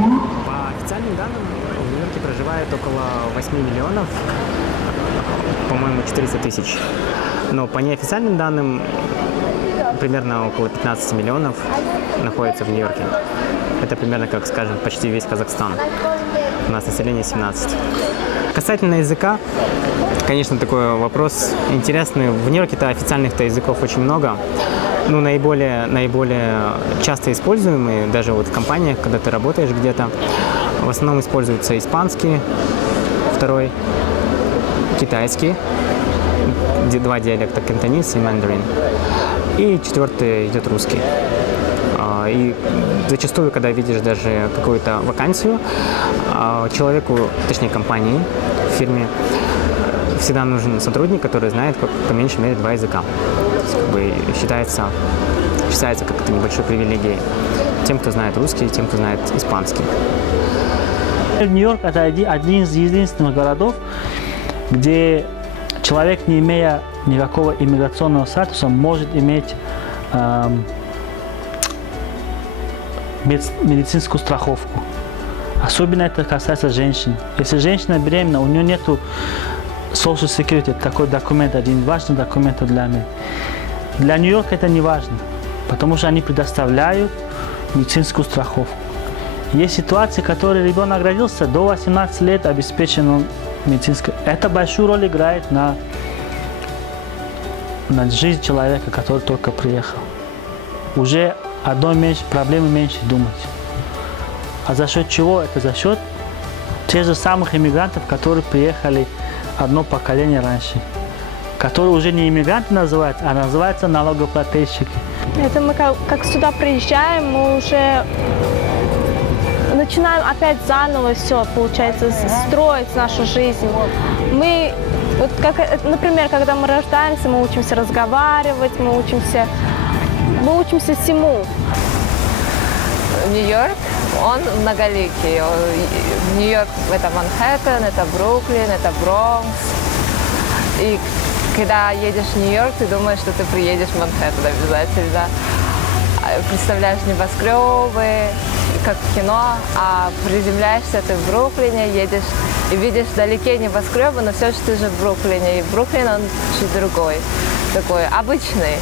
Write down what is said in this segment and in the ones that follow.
По официальным данным, в Нью-Йорке проживает около 8 миллионов, по-моему, 400 тысяч. Но по неофициальным данным, примерно около 15 миллионов находится в Нью-Йорке. Это примерно, как, скажем, почти весь Казахстан. У нас население 17. Касательно языка, конечно, такой вопрос интересный. В Нью-Йорке-то официальных-то языков очень много. Ну, наиболее часто используемые, даже вот в компаниях, когда ты работаешь где-то, в основном используется испанский, второй китайский, два диалекта, кантонис и мандарин, и четвертый идет русский. И зачастую, когда видишь даже какую-то вакансию, человеку, точнее компании, фирме, всегда нужен сотрудник, который знает по меньшей мере 2 языка. Как бы считается как это небольшой привилегией тем, кто знает русский, тем, кто знает испанский. Нью-Йорк – это один из единственных городов, где человек, не имея никакого иммиграционного статуса, может иметь медицинскую страховку. Особенно это касается женщин. Если женщина беременна, у нее нет Social Security, такой документ, один важный документ для меня. Для Нью-Йорка это не важно, потому что они предоставляют медицинскую страховку. Есть ситуации, в которой ребенок родился до 18 лет, обеспечен медицинской. Это большую роль играет на жизнь человека, который только приехал. Уже проблемы меньше думать. А за счет чего? Это за счет тех же самых иммигрантов, которые приехали одно поколение раньше, которые уже не иммигранты называют, а называются налогоплательщики. Это мы как сюда приезжаем, мы уже начинаем опять заново все, получается, строить нашу жизнь. Мы, вот как, например, когда мы рождаемся, мы учимся разговаривать, мы учимся всему. Нью-Йорк, он многоликий. Нью-Йорк – это Манхэттен, это Бруклин, это Бронкс. И когда едешь в Нью-Йорк, ты думаешь, что ты приедешь в Манхэттен обязательно. Представляешь небоскребы, как в кино, а приземляешься ты в Бруклине, едешь и видишь вдалеке небоскребы, но все же ты же в Бруклине. И Бруклин, он чуть другой, такой обычный.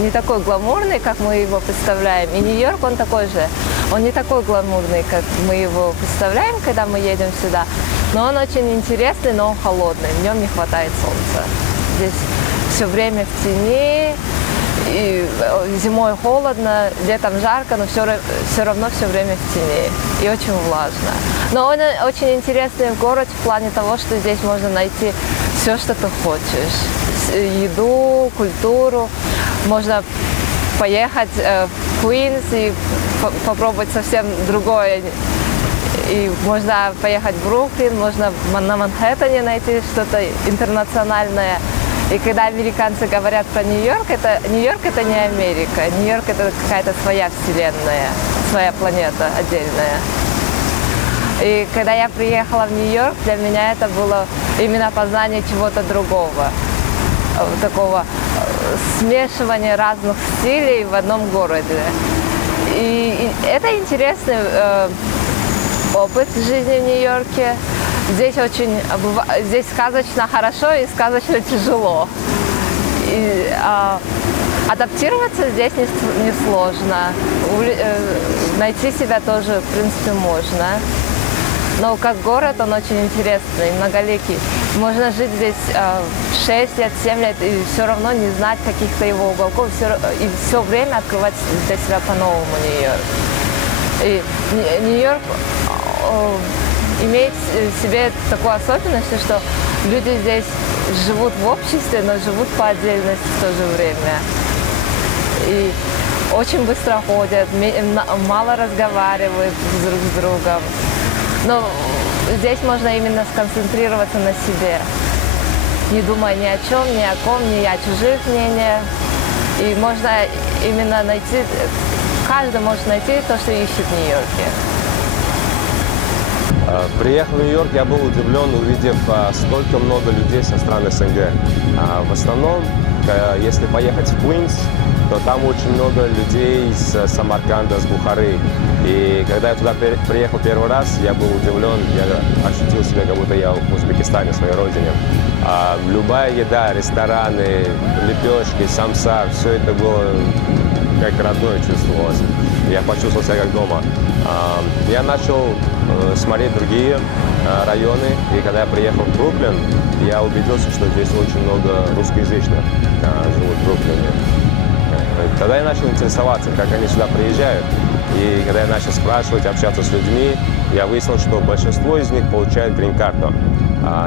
Не такой гламурный, как мы его представляем. И Нью-Йорк, он такой же. Он не такой гламурный, как мы его представляем, когда мы едем сюда. Но он очень интересный, но он холодный. В нем не хватает солнца. Здесь все время в тени. И зимой холодно, летом жарко, но все равно все время в тени. И очень влажно. Но он очень интересный город в плане того, что здесь можно найти все, что ты хочешь. Еду, культуру. Можно поехать в Квинс и попробовать совсем другое. И можно поехать в Бруклин, можно на Манхэттене найти что-то интернациональное. И когда американцы говорят про Нью-Йорк, Нью-Йорк это не Америка. Нью-Йорк это какая-то своя вселенная, своя планета отдельная. И когда я приехала в Нью-Йорк, для меня это было именно познание чего-то другого. Такого смешивания разных стилей в одном городе. И это интересный опыт жизни в Нью-Йорке. Здесь сказочно хорошо и сказочно тяжело. И, адаптироваться здесь несложно. Найти себя тоже, в принципе, можно. Но как город он очень интересный, многоликий. Можно жить здесь 6 лет, 7 лет и все равно не знать каких-то его уголков. И все время открывать для себя по-новому Нью-Йорк. И Нью-Йорк имеет в себе такую особенность, что люди здесь живут в обществе, но живут по отдельности в то же время. И очень быстро ходят, мало разговаривают друг с другом. Но здесь можно именно сконцентрироваться на себе, не думая ни о чем, ни о ком, ни о чужих мнениях. И можно именно найти, каждый может найти то, что ищет в Нью-Йорке. Приехав в Нью-Йорк, я был удивлен, увидев столько много людей со стран СНГ. В основном, если поехать в Квинс, что там очень много людей из Самарканда, с Бухары. И когда я туда приехал первый раз, я был удивлен, я ощутил себя, как будто я в Узбекистане, в своей родине. Любая еда, рестораны, лепешки, самса, все это было как родное чувствовалось. Я почувствовал себя как дома. Я начал смотреть другие районы, и когда я приехал в Бруклин, я убедился, что здесь очень много русскоязычных живут в Бруклине. Тогда я начал интересоваться, как они сюда приезжают, и когда я начал спрашивать, общаться с людьми, я выяснил, что большинство из них получают грин-карту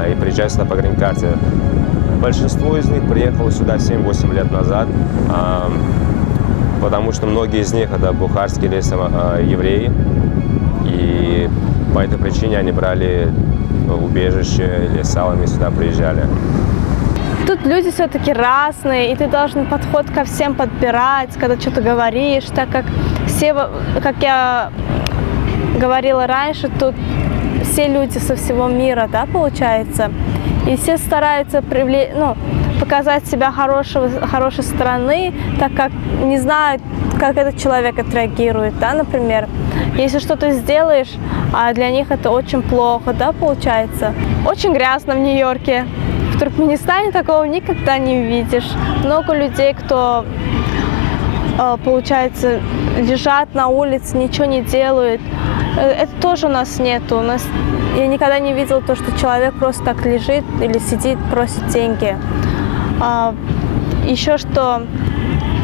и приезжают сюда по грин-карте. Большинство из них приехало сюда 7-8 лет назад, потому что многие из них это бухарские или евреи, и по этой причине они брали убежище или салами сюда приезжали. Тут люди все-таки разные, и ты должен подход ко всем подбирать, когда что-то говоришь, так как все, как я говорила раньше, тут все люди со всего мира, да, получается, и все стараются показать себя хорошей стороны, так как не знают, как этот человек отреагирует, да, например. Если что-то сделаешь, а для них это очень плохо, да, получается. Очень грязно в Нью-Йорке. В Туркменистане такого никогда не увидишь. Много людей, кто, получается, лежат на улице, ничего не делают. Это тоже у нас нету. Я никогда не видела то, что человек просто так лежит или сидит, просит деньги. Еще что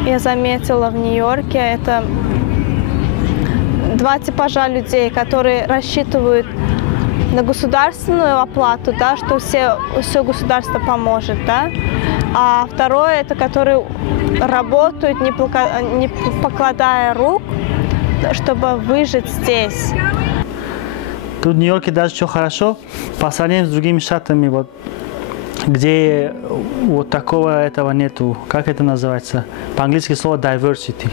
я заметила в Нью-Йорке, это два типажа людей, которые рассчитывают на государственную оплату, да, что все государство поможет, да. А второе, это которые работают, не покладая рук, чтобы выжить здесь. Тут в Нью-Йорке даже что хорошо, по сравнению с другими штатами, вот, где вот такого этого нету, как это называется, по-английски слово diversity.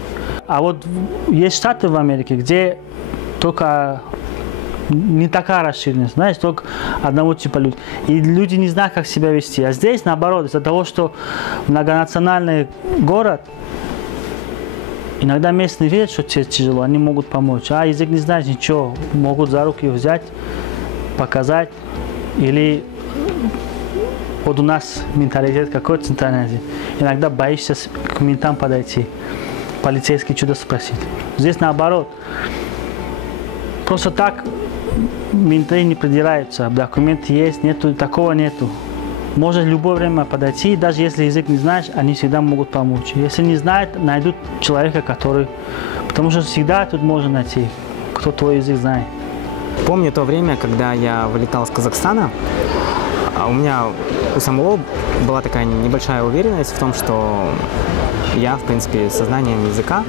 А вот есть штаты в Америке, где только не такая расширенность, знаешь, только одного типа людей. И люди не знают, как себя вести. А здесь, наоборот, из-за того, что многонациональный город, иногда местные видят, что тебе тяжело, они могут помочь. А язык не знает ничего, могут за руки взять, показать. Или вот у нас менталитет какой в Центральной Азии. Иногда боишься к ментам подойти, полицейский что-то спросить. Здесь наоборот. Просто так менты не придираются, документы есть, нету, такого нету. Можешь в любое время подойти, даже если язык не знаешь, они всегда могут помочь. Если не знают, найдут человека, который... Потому что всегда тут можно найти, кто твой язык знает. Помню то время, когда я вылетал из Казахстана, у меня у самого была такая небольшая уверенность в том, что я, в принципе, со знанием языка.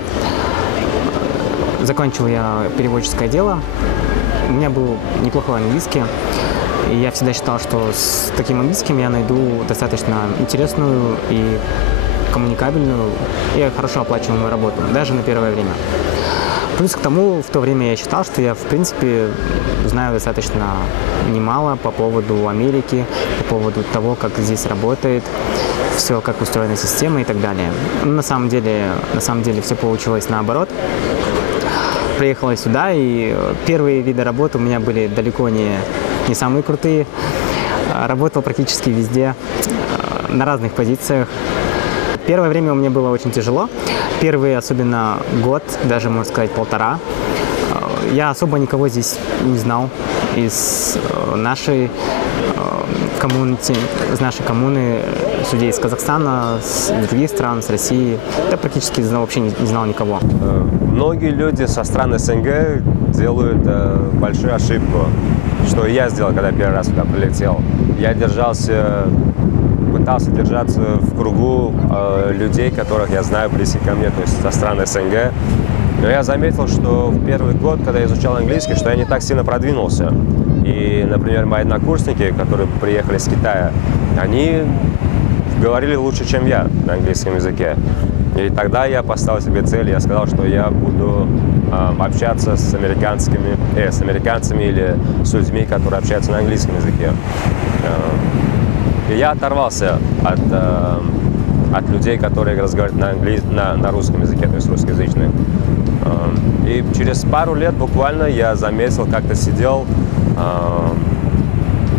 Закончил я переводческое дело. У меня был неплохой английский. И я всегда считал, что с таким английским я найду достаточно интересную и коммуникабельную и хорошо оплачиваемую работу, даже на первое время. Плюс к тому, в то время я считал, что я, в принципе, знаю достаточно немало по поводу Америки, по поводу того, как здесь работает, все, как устроена система и так далее. Но на самом деле все получилось наоборот. Приехала сюда, и первые виды работы у меня были далеко не самые крутые. Работал практически везде, на разных позициях. Первое время у меня было очень тяжело. Первый, особенно год, даже, можно сказать, полтора. Я особо никого здесь не знал из нашей коммунити, из нашей коммуны, людей из Казахстана, с других стран, с России. Я практически вообще не знал никого. Многие люди со стран СНГ делают большую ошибку, что и я сделал, когда первый раз сюда прилетел. Я пытался держаться в кругу людей, которых я знаю близко ко мне, то есть со стран СНГ. Но я заметил, что в первый год, когда я изучал английский, что я не так сильно продвинулся. И, например, мои однокурсники, которые приехали с Китая, они говорили лучше, чем я на английском языке. И тогда я поставил себе цель, я сказал, что я буду общаться с американцами или с людьми, которые общаются на английском языке. И я оторвался от от людей, которые разговаривают на русском языке, то есть русскоязычные. И через пару лет буквально я заметил, как-то сидел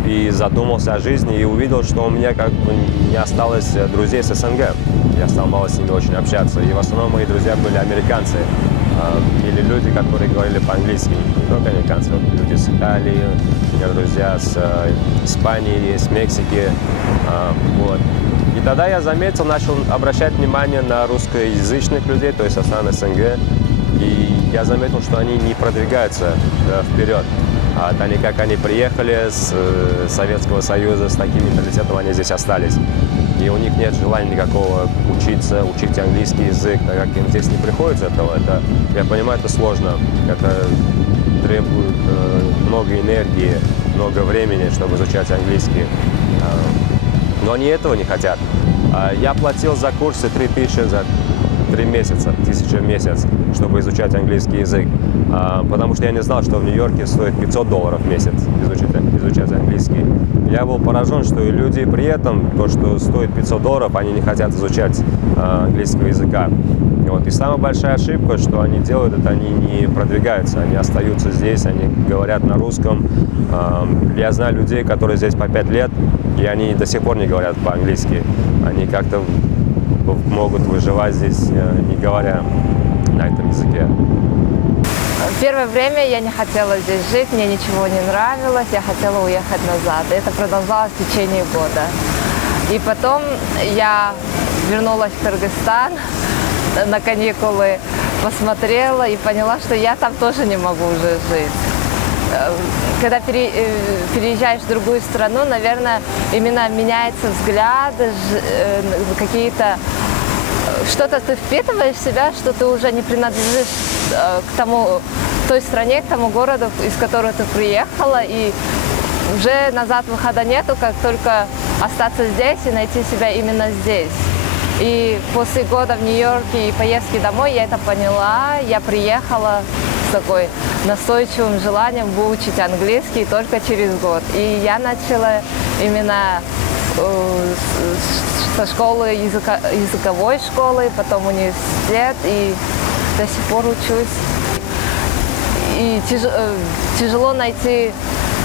и задумался о жизни, и увидел, что у меня как бы не осталось друзей с СНГ. Я стал мало с ними очень общаться. И в основном мои друзья были американцы или люди, которые говорили по-английски. Не только американцы, люди с Италии, у меня друзья с Испании, с Мексики. Вот. И тогда я заметил, начал обращать внимание на русскоязычных людей, то есть со стран СНГ. И я заметил, что они не продвигаются вперед. Они, как они приехали с Советского Союза, с таким менталитетом они здесь остались. И у них нет желания никакого учиться, учить английский язык, так как им здесь не приходится этого. Я понимаю, это сложно, это требует много энергии, много времени, чтобы изучать английский. Но они этого не хотят. Я платил за курсы 3000 за 3 месяца, 1000 в месяц, чтобы изучать английский язык. Потому что я не знал, что в Нью-Йорке стоит $500 в месяц изучать английский. Я был поражен, что и люди при этом, то, что стоит $500, они не хотят изучать английского языка. Вот. И самая большая ошибка, что они делают, это они не продвигаются, они остаются здесь, они говорят на русском. Я знаю людей, которые здесь по 5 лет, и они до сих пор не говорят по-английски. Они как-то могут выживать здесь, не говоря на этом языке. Первое время я не хотела здесь жить, мне ничего не нравилось, я хотела уехать назад. Это продолжалось в течение года. И потом я вернулась в Кыргызстан на каникулы, посмотрела и поняла, что я там тоже не могу уже жить. Когда переезжаешь в другую страну, наверное, именно меняется взгляд, какие-то... Что-то ты впитываешь в себя, что ты уже не принадлежишь к той стране, к тому городу, из которого ты приехала, и уже назад выхода нету, как только остаться здесь и найти себя именно здесь. И после года в Нью-Йорке и поездки домой я это поняла, я приехала с такой настойчивым желанием выучить английский только через год. И я начала именно со школы, языковой школы, потом университет, и до сих пор учусь. И тяжело найти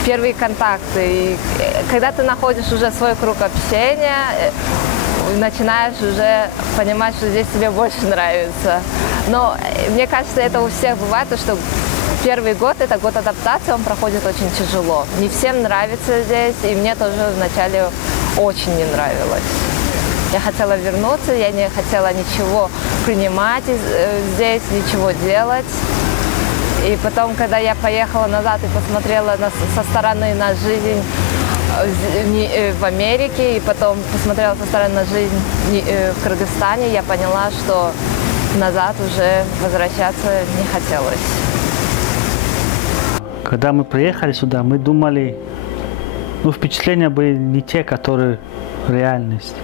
первые контакты. И когда ты находишь уже свой круг общения, начинаешь уже понимать, что здесь тебе больше нравится. Но мне кажется, это у всех бывает, что первый год, это год адаптации, он проходит очень тяжело. Не всем нравится здесь, и мне тоже вначале очень не нравилось. Я хотела вернуться, я не хотела ничего принимать здесь, ничего делать. И потом, когда я поехала назад и посмотрела со стороны на жизнь в Америке, и потом посмотрела со стороны на жизнь в Кыргызстане, я поняла, что назад уже возвращаться не хотелось. Когда мы приехали сюда, мы думали, впечатления были не те, которые реальность.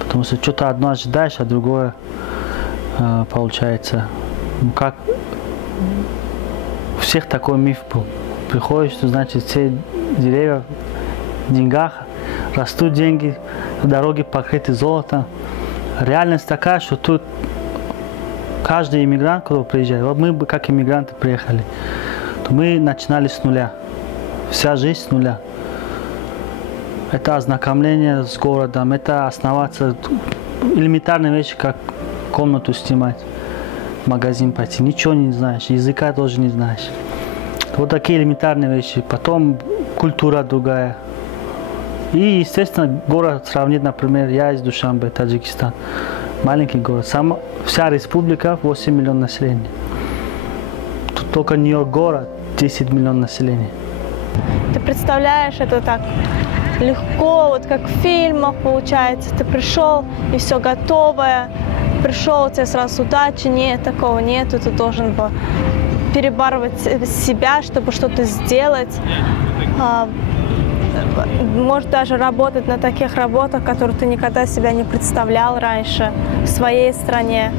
Потому что что-то одно ожидаешь, а другое получается. Как у всех такой миф был. Приходишь, что значит все деревья в деньгах, растут деньги, дороги покрыты золотом. Реальность такая, что тут каждый иммигрант, кто приезжает, вот мы как иммигранты приехали, то мы начинали с нуля. Вся жизнь с нуля. Это ознакомление с городом, это основаться, элементарные вещи, как комнату снимать, в магазин пойти. Ничего не знаешь, языка тоже не знаешь. Вот такие элементарные вещи. Потом культура другая. И, естественно, город сравнить, например, я из Душанбе, Таджикистан. Маленький город. Вся республика 8 миллионов населения. Тут только Нью-Йорк город 10 миллионов населения. Ты представляешь, это так легко, вот как в фильмах получается. Ты пришел, и все готовое. Пришел, у тебя сразу удачи. Нет, такого нету. Ты должен перебарывать себя, чтобы что-то сделать. Может даже работать на таких работах, которые ты никогда себя не представлял раньше в своей стране.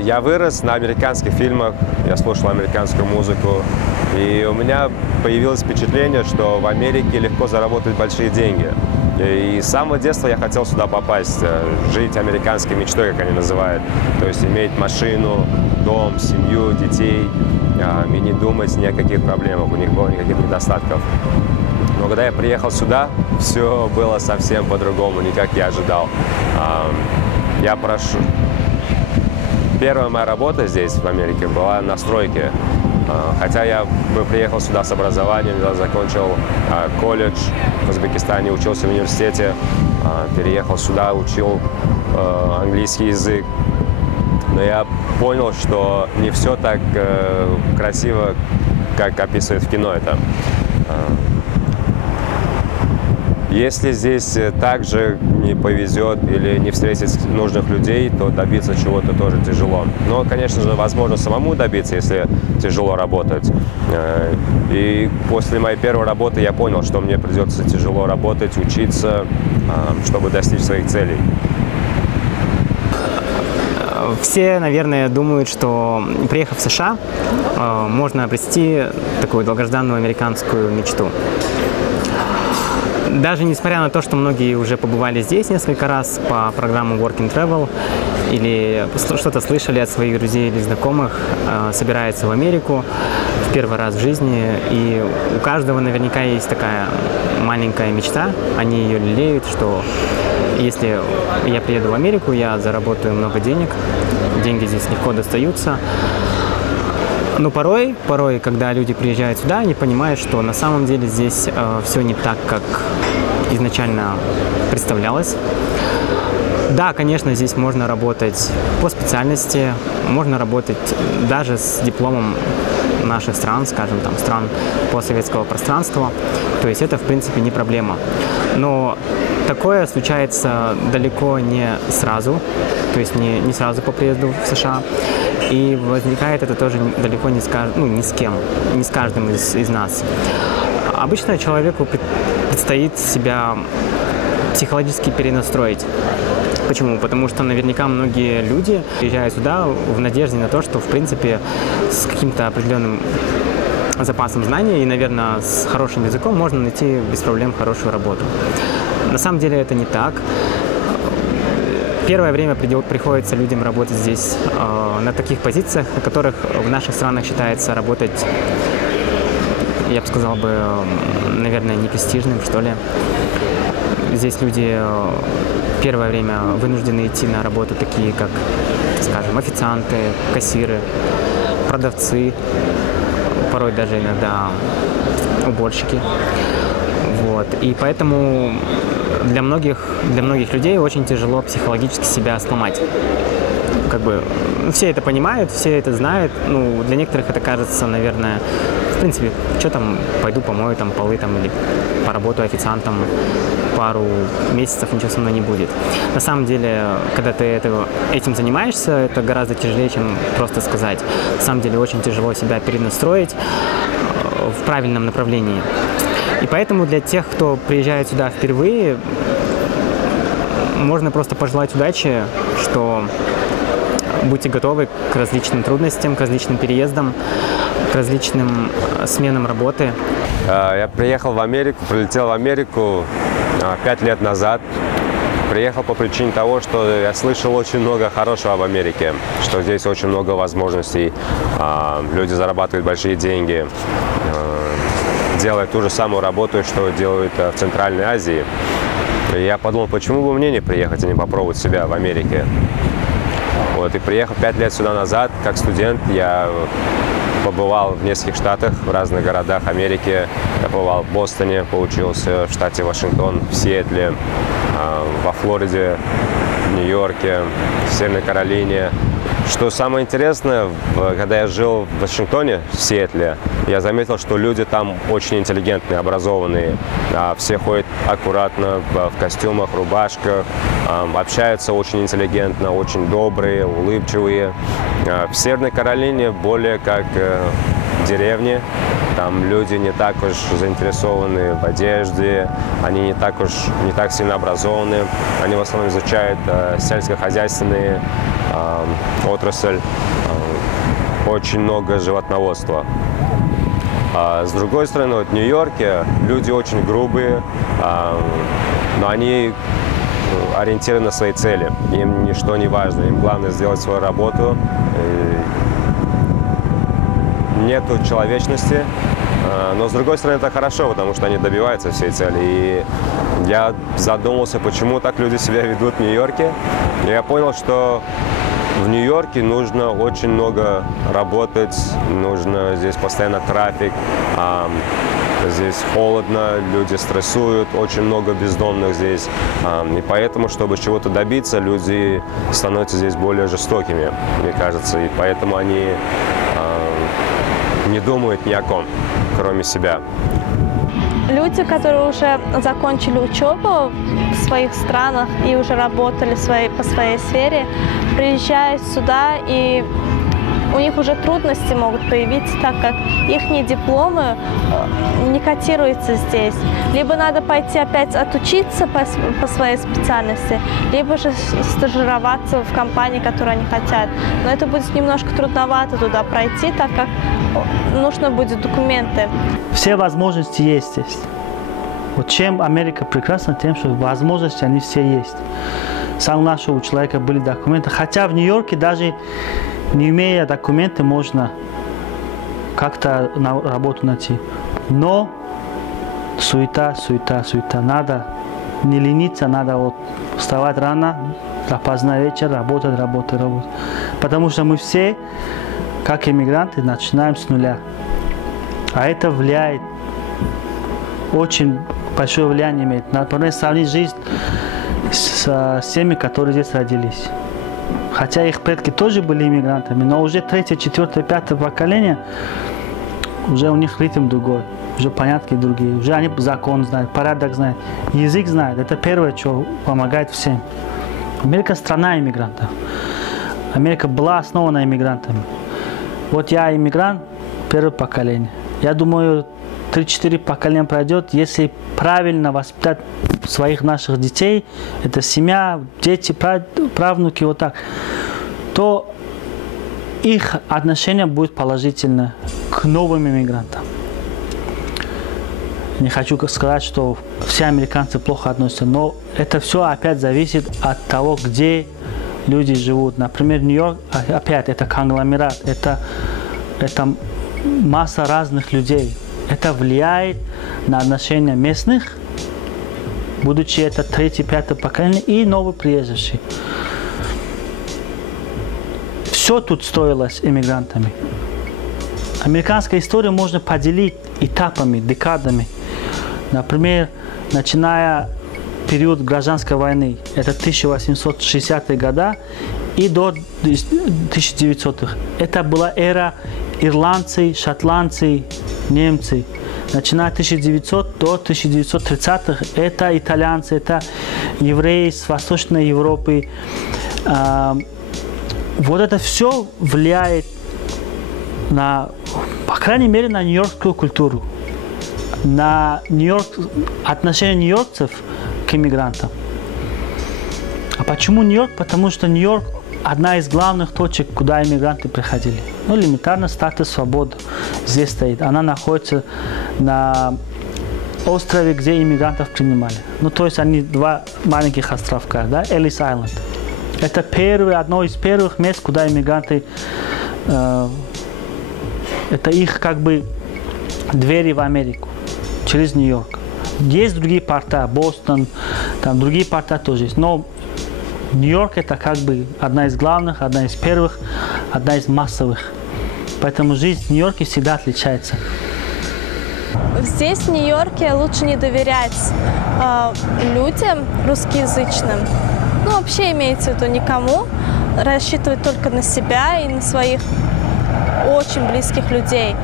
Я вырос на американских фильмах, я слушал американскую музыку, и у меня появилось впечатление, что в Америке легко заработать большие деньги. И с самого детства я хотел сюда попасть, жить американской мечтой, как они называют. То есть иметь машину, дом, семью, детей, и не думать ни о каких проблемах, у них было никаких недостатков. Но когда я приехал сюда, все было совсем по-другому, не как я ожидал. Первая моя работа здесь, в Америке, была на стройке. Хотя я приехал сюда с образованием, я закончил колледж в Узбекистане, учился в университете, переехал сюда, учил английский язык. Но я понял, что не все так красиво, как описывают в кино это. Если здесь также не повезет или не встретить нужных людей, то добиться чего-то тоже тяжело. Но, конечно же, возможно самому добиться, если тяжело работать. И после моей первой работы я понял, что мне придется тяжело работать, учиться, чтобы достичь своих целей. Все, наверное, думают, что, приехав в США, можно обрести такую долгожданную американскую мечту. Даже несмотря на то, что многие уже побывали здесь несколько раз по программу Work and Travel или что-то слышали от своих друзей или знакомых, собираются в Америку в первый раз в жизни, и у каждого наверняка есть такая маленькая мечта, они ее лелеют, что если я приеду в Америку, я заработаю много денег, деньги здесь легко достаются. Но порой, когда люди приезжают сюда, они понимают, что на самом деле здесь все не так, как изначально представлялось. Да, конечно, здесь можно работать по специальности, можно работать даже с дипломом наших стран, скажем, там, стран постсоветского пространства. То есть это, в принципе, не проблема. Но такое случается далеко не сразу, то есть не сразу по приезду в США. И возникает это тоже далеко не с кем, не с каждым из нас. Обычно человеку предстоит себя психологически перенастроить. Почему? Потому что наверняка многие люди приезжают сюда в надежде на то, что, в принципе, с каким-то определенным запасом знаний и, наверное, с хорошим языком можно найти без проблем хорошую работу. На самом деле это не так. Первое время приходится людям работать здесь на таких позициях, на которых в наших странах считается работать, я бы сказал, наверное, непрестижным, что ли. Здесь люди первое время вынуждены идти на работу такие, как, скажем, официанты, кассиры, продавцы, порой даже иногда уборщики. Вот. И поэтому для многих людей очень тяжело психологически себя сломать. Как бы все это понимают, все это знают. Ну, для некоторых это кажется, наверное, в принципе, что там, пойду помою там полы там, или поработаю официантом пару месяцев, ничего со мной не будет. На самом деле, когда ты этим занимаешься, это гораздо тяжелее, чем просто сказать. На самом деле, очень тяжело себя перенастроить в правильном направлении. И поэтому для тех, кто приезжает сюда впервые, можно просто пожелать удачи, что будьте готовы к различным трудностям, к различным переездам, к различным сменам работы. Я прилетел в Америку 5 лет назад. Приехал по причине того, что я слышал очень много хорошего об Америке, что здесь очень много возможностей, люди зарабатывают большие деньги, делают ту же самую работу, что делают в Центральной Азии. И я подумал, почему бы мне не приехать и не попробовать себя в Америке. Вот, и приехав 5 лет сюда назад, как студент, я побывал в нескольких штатах, в разных городах Америки. Я побывал в Бостоне, поучился в штате Вашингтон, в Сиэтле, во Флориде, в Нью-Йорке, в Северной Каролине. Что самое интересное, когда я жил в Вашингтоне, в Сиэтле, я заметил, что люди там очень интеллигентные, образованные. Все ходят аккуратно, в костюмах, рубашках, общаются очень интеллигентно, очень добрые, улыбчивые. В Северной Каролине более как деревни. Там люди не так уж заинтересованы в одежде, они не так сильно образованы. Они в основном изучают сельскохозяйственные отрасль, очень много животноводства. С другой стороны, в Нью-Йорке люди очень грубые, но они ориентированы на свои цели. Им ничто не важно, им главное сделать свою работу. Нету человечности, но с другой стороны это хорошо, потому что они добиваются всей цели. И я задумался, почему так люди себя ведут в Нью-Йорке. И я понял, что в Нью-Йорке нужно очень много работать, нужно здесь постоянно трафик, здесь холодно, люди стрессуют, очень много бездомных здесь. И поэтому, чтобы чего-то добиться, люди становятся здесь более жестокими, мне кажется. И поэтому они не думают ни о ком, кроме себя. Люди, которые уже закончили учебу в своих странах и уже работали по своей сфере, приезжают сюда, и у них уже трудности могут появиться, так как их дипломы не котируются здесь. Либо надо пойти опять отучиться по своей специальности, либо же стажироваться в компании, которую они хотят. Но это будет немножко трудновато туда пройти, так как нужно будет документы. Все возможности есть здесь. Вот чем Америка прекрасна, тем, что возможности они все есть. Сам нашего у человека были документы. Хотя в Нью-Йорке даже не имея документы, можно как-то на работу найти. Но суета. Надо не лениться, надо вставать рано, поздно вечер, работать. Потому что мы все, как иммигранты, начинаем с нуля. А это влияет, очень большое влияние имеет. Например, сравнить жизнь с теми, которые здесь родились. Хотя их предки тоже были иммигрантами, но уже 3-е, 4-е, 5-е поколение, уже у них ритм другой, уже понятки другие, уже они закон знают, порядок знают, язык знают. Это первое, что помогает всем. Америка – страна иммигрантов. Америка была основана иммигрантами. Вот я иммигрант, первое поколение. Я думаю, 3-4 поколения пройдет, если правильно воспитать своих наших детей, это семья, дети, правнуки, вот так, то их отношение будет положительно к новым иммигрантам. Не хочу сказать, что все американцы плохо относятся, но это все опять зависит от того, где люди живут. Например, Нью-Йорк, опять, это конгломерат, это масса разных людей. Это влияет на отношения местных, будучи это 3-е, 5-е поколение и новые приезжие. Все тут строилось иммигрантами. Американская история можно поделить этапами, декадами. Например, начиная период гражданской войны, это 1860-е годы и до 1900-х. Это была эра ирландцы, шотландцы, немцы. Начиная от 1900 до 1930-х, это итальянцы, это евреи с Восточной Европы. Вот это все влияет на, по крайней мере, на нью-йоркскую культуру, на отношение нью-йоркцев к иммигрантам. А почему Нью-Йорк? Потому что Нью-Йорк одна из главных точек, куда иммигранты приходили. Ну, элементарно статус свободы здесь стоит. Она находится на острове, где иммигрантов принимали. Ну, то есть они два маленьких островка, да, Эллис-Айленд. Это одно из первых мест, куда иммигранты, это их как бы двери в Америку через Нью-Йорк. Есть другие порта, Бостон, там другие порта тоже есть, но Нью-Йорк это как бы одна из главных, одна из первых, одна из массовых. Поэтому жизнь в Нью-Йорке всегда отличается. Здесь, в Нью-Йорке, лучше не доверять людям русскоязычным. Ну, вообще имеется в виду никому. Рассчитывать только на себя и на своих очень близких людей.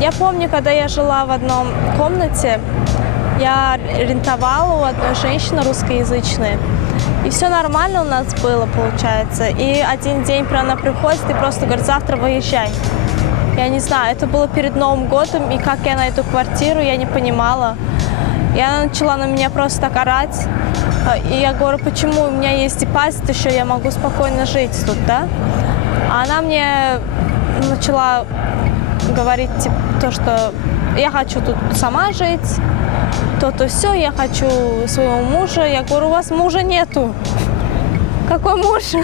Я помню, когда я жила в одной комнате, я рентовала у одной женщины русскоязычной. И все нормально у нас было, получается. И один день она приходит и просто говорит: завтра выезжай. Я не знаю, это было перед Новым годом, и как я найду квартиру, я не понимала. И она начала на меня просто так орать. И я говорю: почему? У меня есть депозит еще, я могу спокойно жить тут, да? А она мне начала говорит типа, то, что я хочу тут сама жить, то все, я хочу своего мужа. Я говорю, у вас мужа нету. Какой муж?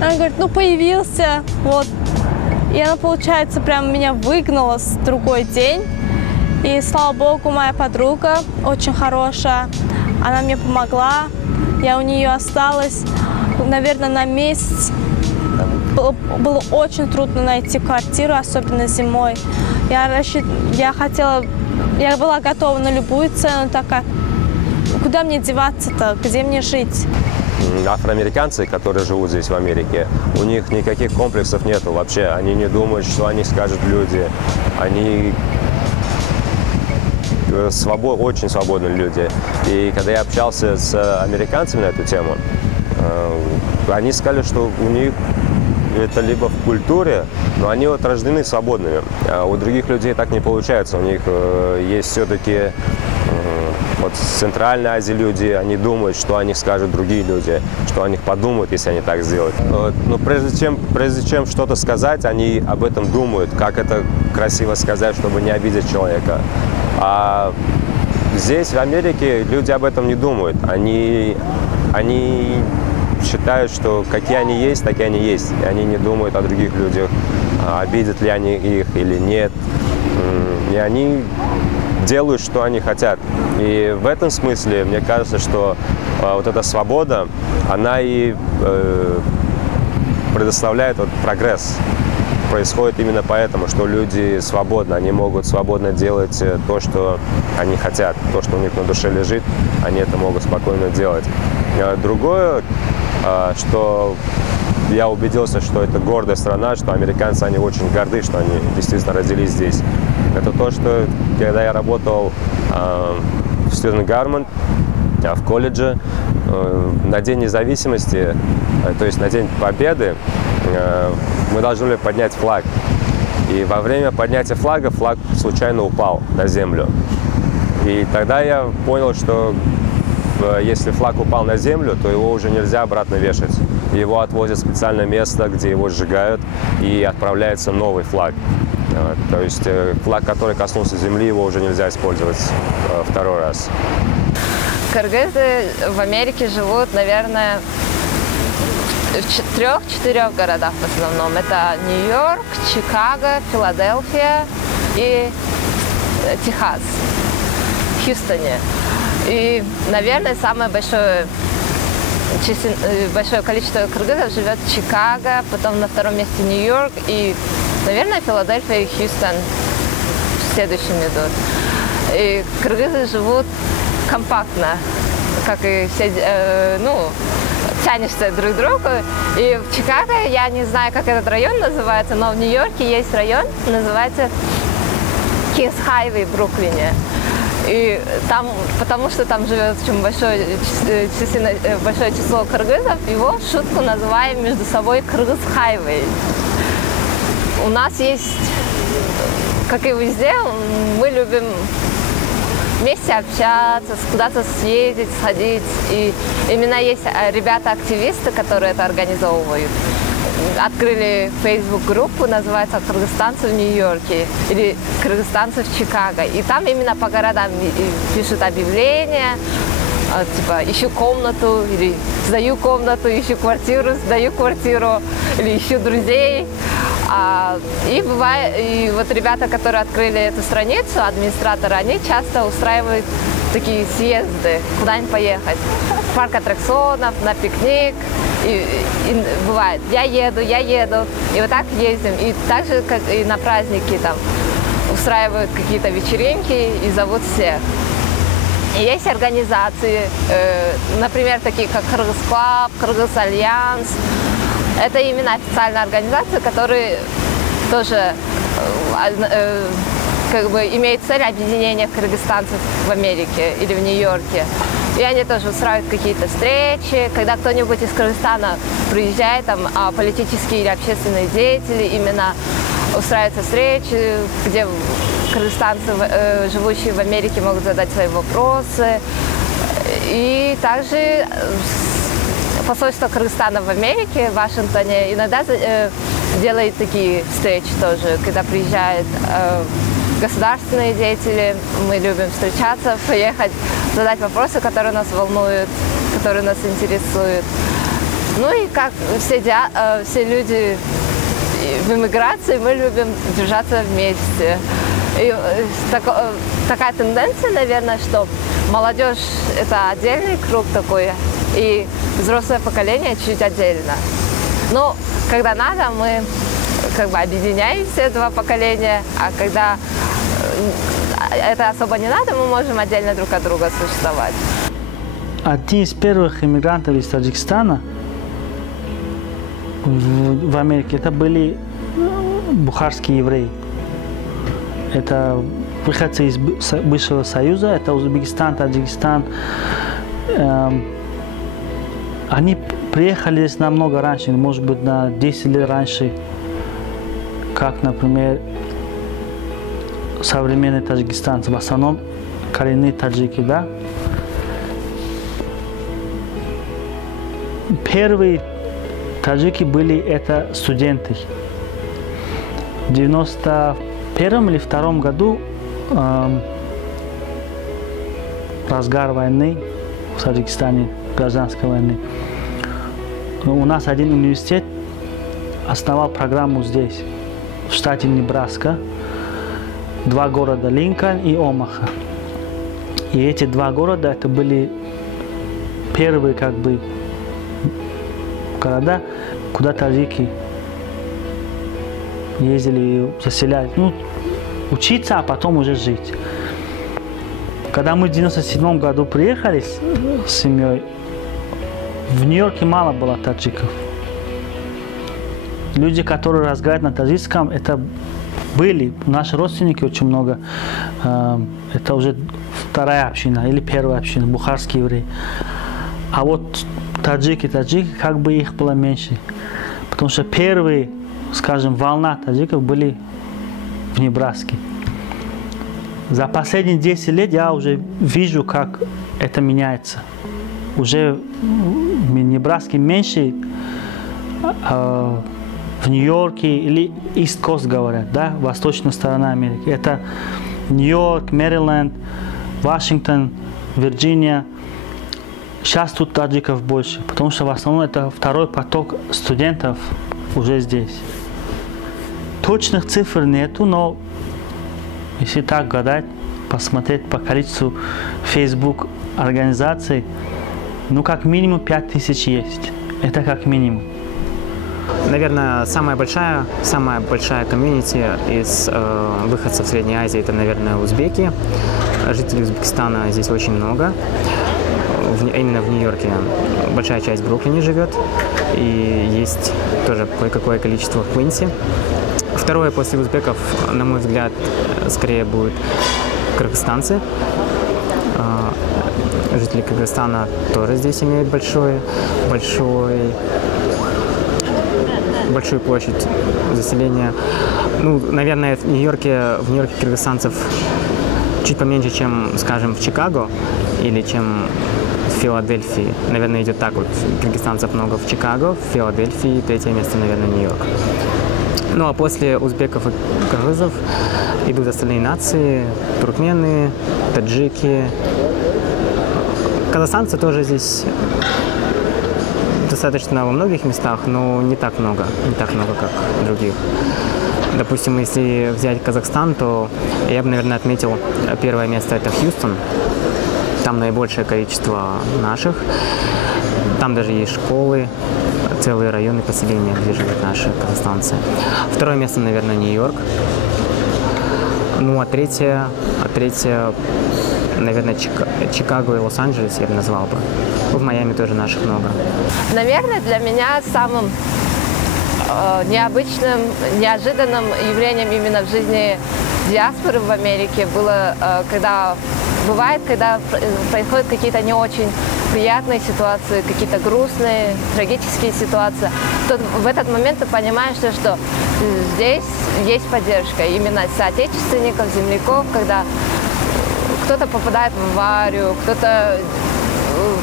Она говорит, ну появился, вот. И она, получается, прям меня выгнала с другой день. И, слава богу, моя подруга очень хорошая, она мне помогла, я у нее осталась, наверное, на месяц. Было очень трудно найти квартиру, особенно зимой. Я была готова на любую цену, так как куда мне деваться-то, где мне жить? Афроамериканцы, которые живут здесь, в Америке, у них никаких комплексов нету вообще. Они не думают, что о них скажут люди. Они очень свободные люди. И когда я общался с американцами на эту тему, они сказали, что у них это либо в культуре, но они вот рождены свободными. А у других людей так не получается. У них есть все-таки вот с Центральной Азии люди, они думают, что о них скажут другие люди, что о них подумают, если они так сделают. Но прежде чем что-то сказать, они об этом думают, как это красиво сказать, чтобы не обидеть человека. А здесь, в Америке, люди об этом не думают. Они считают, что какие они есть, такие они есть. И они не думают о других людях, обидят ли они их или нет. И они делают, что они хотят. И в этом смысле, мне кажется, что вот эта свобода, она и предоставляет вот прогресс. Происходит именно поэтому, что люди свободны, они могут свободно делать то, что они хотят, то, что у них на душе лежит, они это могут спокойно делать. Другое, что я убедился, что это гордая страна, что американцы, они очень горды, что они действительно родились здесь. Это то, что когда я работал в Student Government, в колледже, на День независимости, то есть на День Победы, мы должны были поднять флаг. И во время поднятия флага флаг случайно упал на землю. И тогда я понял, что если флаг упал на землю, то его уже нельзя обратно вешать. Его отвозят в специальное место, где его сжигают, и отправляется новый флаг. То есть флаг, который коснулся земли, его уже нельзя использовать второй раз. Кыргызы в Америке живут, наверное, в 3-4 городах в основном. Это Нью-Йорк, Чикаго, Филадельфия и Техас, в Хьюстоне. И, наверное, самое большое количество кыргызов живет в Чикаго, потом на втором месте Нью-Йорк и, наверное, Филадельфия и Хьюстон следующим идут. И кыргызы живут компактно, как и все, тянешься друг к другу. И в Чикаго, я не знаю, как этот район называется, но в Нью-Йорке есть район, называется Кингс Хайвей в Бруклине. И там, потому что там живет очень большое число кыргызов, его в шутку называем между собой Кыргыз Хайвей. У нас есть, как и везде, мы любим вместе общаться, куда-то съездить, сходить. И именно есть ребята-активисты, которые это организовывают. Открыли Facebook-группу, называется «Кыргызстанцы в Нью-Йорке» или «Кыргызстанцы в Чикаго». И там именно по городам пишут объявления, типа «ищу комнату» или «сдаю комнату», «ищу квартиру», «сдаю квартиру» или «ищу друзей». И вот ребята, которые открыли эту страницу, администраторы, они часто устраивают такие съезды, куда-нибудь поехать. В парк аттракционов, на пикник. И бывает, я еду. И вот так ездим. И так же, как и на праздники, там, устраивают какие-то вечеринки и зовут всех. И есть организации, например, такие как Кыргыз Клаб, Кыргыз Альянс. Это именно официальные организации, которые тоже как бы имеют цель объединения кыргызстанцев в Америке или в Нью-Йорке. И они тоже устраивают какие-то встречи. Когда кто-нибудь из Кыргызстана приезжает, там, политические или общественные деятели, именно устраиваются встречи, где кыргызстанцы, живущие в Америке, могут задать свои вопросы. И также посольство Кыргызстана в Америке, в Вашингтоне, иногда делает такие встречи тоже, когда приезжают государственные деятели, мы любим встречаться, поехать, задать вопросы, которые нас волнуют, которые нас интересуют. Ну и как все люди в эмиграции, мы любим держаться вместе. И такая тенденция, наверное, что молодежь – это отдельный круг такой, и взрослое поколение чуть отдельно. Но когда надо, мы как бы объединяем все два поколения, а когда это особо не надо, мы можем отдельно друг от друга существовать. Один из первых иммигрантов из Таджикистана в Америке это были бухарские евреи. Это выходцы из бывшего Союза, это Узбекистан, Таджикистан. Они приехали здесь намного раньше, может быть, на 10 лет раньше, как, например, современные таджикистанцы, в основном коренные таджики, да. Первые таджики были это студенты. В 91 или 92 году разгар войны в Таджикистане, гражданской войны, у нас один университет основал программу здесь, в штате Небраска, 2 города, Линкольн и Омаха. И эти 2 города, это были первые как бы города, куда таджики ездили и заселяли, ну, учиться, а потом уже жить. Когда мы в 97 году приехали с семьей, в Нью-Йорке мало было таджиков. Люди, которые разговаривают на таджикском, это были наши родственники очень много. Это уже вторая община или первая община, бухарские евреи. А вот таджики, как бы их было меньше. Потому что первые, скажем, волна таджиков были в Небраске. За последние 10 лет я уже вижу, как это меняется. Уже в Небраске меньше, в Нью-Йорке или East Coast говорят, да, восточная сторона Америки. Это Нью-Йорк, Мэриленд, Вашингтон, Вирджиния. Сейчас тут таджиков больше, потому что в основном это второй поток студентов уже здесь. Точных цифр нету, но если так гадать, посмотреть по количеству Facebook организаций, ну как минимум 5000 есть. Это как минимум. Наверное, самая большая комьюнити из выходцев Средней Азии, это, наверное, узбеки. Жителей Узбекистана здесь очень много. Именно в Нью-Йорке большая часть в Бруклине живет. И есть тоже кое-какое количество в Квинсе. Второе после узбеков, на мой взгляд, скорее будут кыргызстанцы. Жители Кыргызстана тоже здесь имеют большую площадь заселения. Ну, наверное, в Нью-Йорке кыргызстанцев чуть поменьше, чем, скажем, в Чикаго или чем в Филадельфии. Наверное, идет так вот. Кыргызстанцев много в Чикаго, в Филадельфии, третье место, наверное, Нью-Йорк. Ну, а после узбеков и кыргызов идут остальные нации, туркмены, таджики. Казахстанцы тоже здесь достаточно во многих местах, но не так много, как других. Допустим, если взять Казахстан, то я бы, наверное, отметил первое место – это Хьюстон. Там наибольшее количество наших. Там даже есть школы, целые районы поселения, где живут наши казахстанцы. Второе место, наверное, Нью-Йорк. Ну, а третье, наверное, Чикаго и Лос-Анджелес я бы назвал бы. В Майами тоже наших много. Наверное, для меня самым необычным, неожиданным явлением именно в жизни диаспоры в Америке было, когда происходят какие-то не очень приятные ситуации, какие-то грустные, трагические ситуации, то в этот момент ты понимаешь, что здесь есть поддержка именно соотечественников, земляков, когда кто-то попадает в аварию, кто-то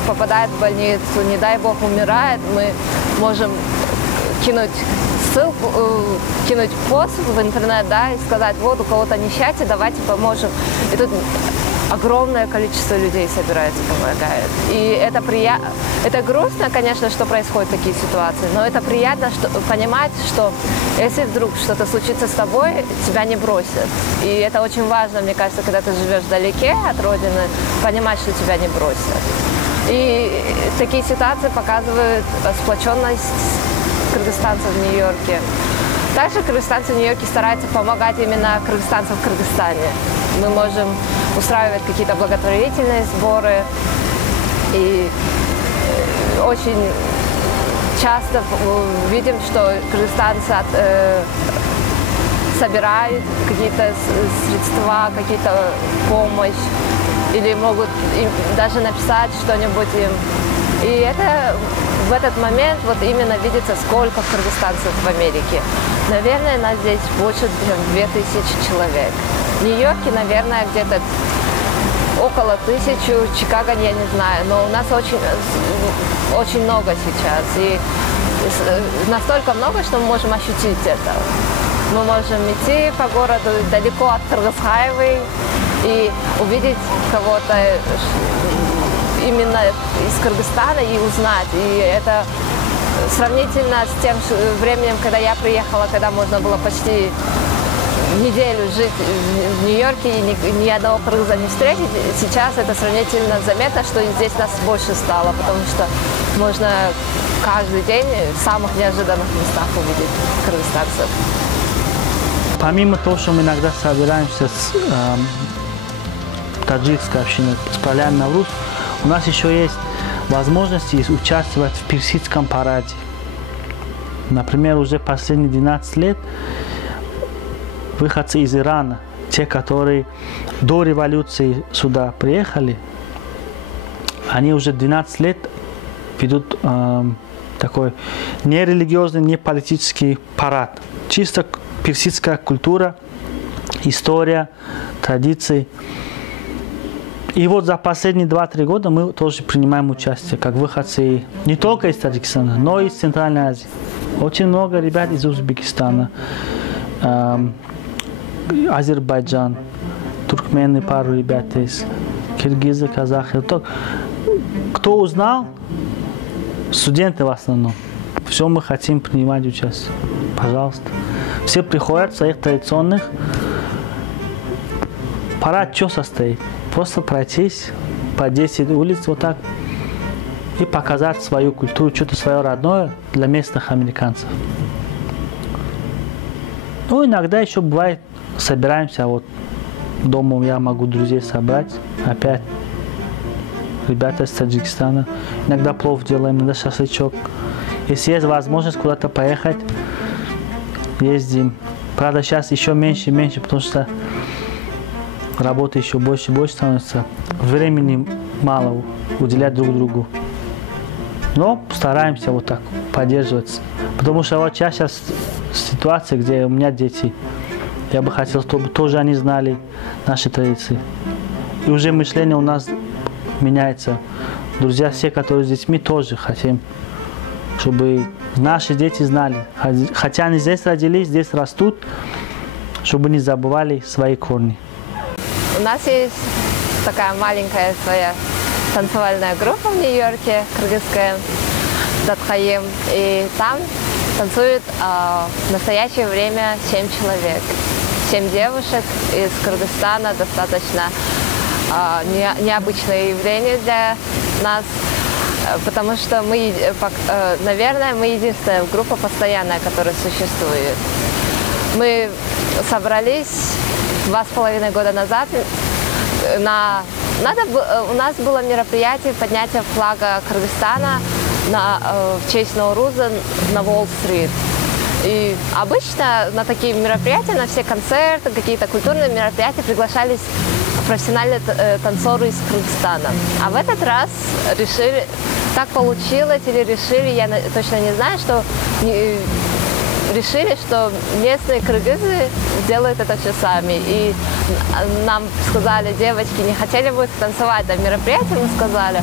попадает в больницу, не дай бог умирает, мы можем кинуть ссылку, кинуть пост в интернет, да, и сказать, вот у кого-то несчастье, давайте поможем. И тут огромное количество людей собирается, помогает. И это грустно, конечно, что происходят такие ситуации, но это приятно понимать, что если вдруг что-то случится с тобой, тебя не бросят. И это очень важно, мне кажется, когда ты живешь вдалеке от родины, понимать, что тебя не бросят. И такие ситуации показывают сплоченность кыргызстанцев в Нью-Йорке. Также кыргызстанцы в Нью-Йорке стараются помогать именно кыргызстанцам в Кыргызстане. Мы можем устраивать какие-то благотворительные сборы. И очень часто видим, что кыргызстанцы собирают какие-то средства, какие-то помощь. Или могут даже написать что-нибудь им. И это в этот момент вот именно видится, сколько кыргызстанцев в Америке. Наверное, нас здесь больше, чем 2000 человек. В Нью-Йорке, наверное, где-то около 1000, Чикаго я не знаю, но у нас очень много сейчас. И настолько много, что мы можем ощутить это. Мы можем идти по городу далеко от Кыргыз-Хайвей и увидеть кого-то именно из Кыргызстана и узнать. И это сравнительно с тем временем, когда я приехала, когда можно было почти неделю жить в Нью-Йорке и ни одного кыргыза не встретить. Сейчас это сравнительно заметно, что здесь нас больше стало, потому что можно каждый день в самых неожиданных местах увидеть кыргызстанцев. Помимо того, что мы иногда собираемся с таджикской общиной, справляем Навруз, у нас еще есть возможность участвовать в персидском параде. Например, уже последние 12 лет выходцы из Ирана, те, которые до революции сюда приехали, они уже 12 лет ведут такой нерелигиозный, не политический парад. Чисто персидская культура, история, традиции. И вот за последние 2-3 года мы тоже принимаем участие, как выходцы не только из Таджикистана, но и из Центральной Азии. Очень много ребят из Узбекистана, Азербайджан, туркмены, пару ребят из киргизы, казахи. Кто узнал? Студенты в основном. Все мы хотим принимать участие. Пожалуйста. Все приходят в своих традиционных. Парад что состоит? Просто пройтись по 10 улиц вот так и показать свою культуру, что-то свое родное для местных американцев. Ну, иногда еще бывает, собираемся, вот дома я могу друзей собрать, опять ребята из Таджикистана. Иногда плов делаем, иногда шашлычок. Если есть возможность куда-то поехать, ездим. Правда, сейчас еще меньше и меньше, потому что работы еще больше и больше становится. Времени мало уделять друг другу. Но стараемся вот так поддерживаться. Потому что вот сейчас ситуация, где у меня дети, я бы хотел, чтобы тоже они знали наши традиции. И уже мышление у нас меняется. Друзья, все, которые с детьми, тоже хотим, чтобы наши дети знали. Хотя они здесь родились, здесь растут, чтобы не забывали свои корни. У нас есть такая маленькая своя танцевальная группа в Нью-Йорке, кыргызская, Датхаем. И там танцует в настоящее время 7 человек. 7 девушек из Кыргызстана, достаточно необычное явление для нас, потому что мы, наверное, мы единственная группа постоянная, которая существует. Мы собрались 2,5 года назад. У нас было мероприятие поднятия флага Кыргызстана в честь Науруза на Уолл-стрит. И обычно на такие мероприятия, на все концерты, какие-то культурные мероприятия приглашались профессиональные танцоры из Кыргызстана. А в этот раз решили, так получилось или решили, я точно не знаю, что решили, что местные кыргызы делают это все сами. И нам сказали, девочки, не хотели бы танцевать на мероприятии, мы сказали,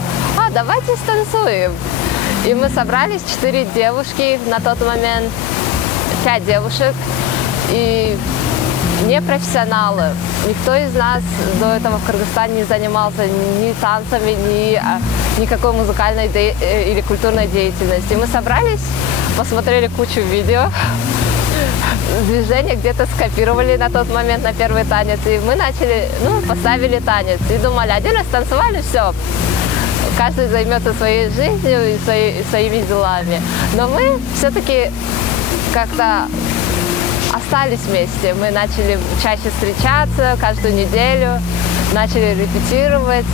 давайте станцуем. И мы собрались, 4 девушки на тот момент. 5 девушек и не профессионалы. Никто из нас до этого в Кыргызстане не занимался ни танцами, ни никакой музыкальной или культурной деятельностью. Мы собрались, посмотрели кучу видео, движения где-то скопировали на тот момент на первый танец, и мы начали, поставили танец и думали, один раз танцевали, все. Каждый займется своей жизнью и своими делами. Но мы все-таки как-то остались вместе. Мы начали чаще встречаться каждую неделю, начали репетировать.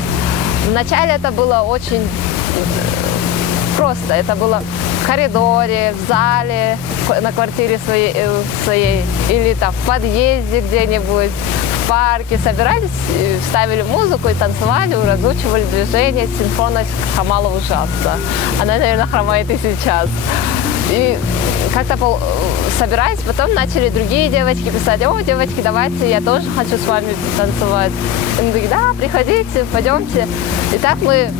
Вначале это было очень просто. Это было в коридоре, в зале, на квартире своей или там в подъезде где-нибудь, в парке. Собирались, ставили музыку и танцевали, разучивали движения. Синхронность хромала ужасно. Она, наверное, хромает и сейчас. И как-то собирались, потом начали другие девочки писать: о, девочки, давайте, я тоже хочу с вами танцевать. И мы говорим: да, приходите, пойдемте. И так мы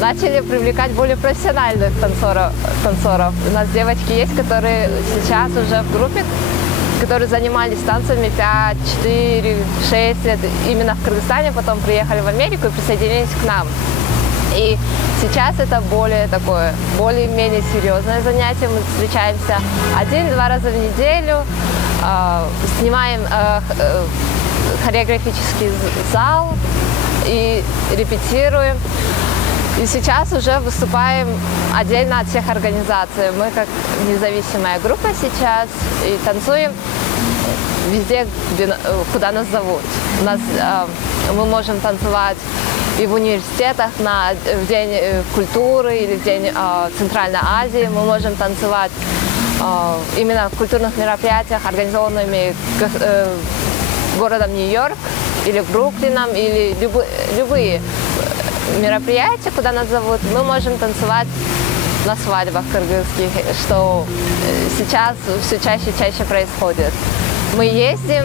начали привлекать более профессиональных танцоров. У нас девочки есть, которые сейчас уже в группе, которые занимались танцами 5, 4, 6 лет именно в Кыргызстане, потом приехали в Америку и присоединились к нам. И сейчас это более-менее серьезное занятие. Мы встречаемся 1-2 раза в неделю, снимаем хореографический зал и репетируем. И сейчас уже выступаем отдельно от всех организаций. Мы как независимая группа сейчас и танцуем везде, куда нас зовут. Мы можем танцевать и в университетах в День культуры или в День Центральной Азии. Мы можем танцевать именно в культурных мероприятиях, организованными городом Нью-Йорк или Бруклином, или любые мероприятия, куда нас зовут. Мы можем танцевать на свадьбах кыргызских, что сейчас все чаще и чаще происходит. Мы ездим,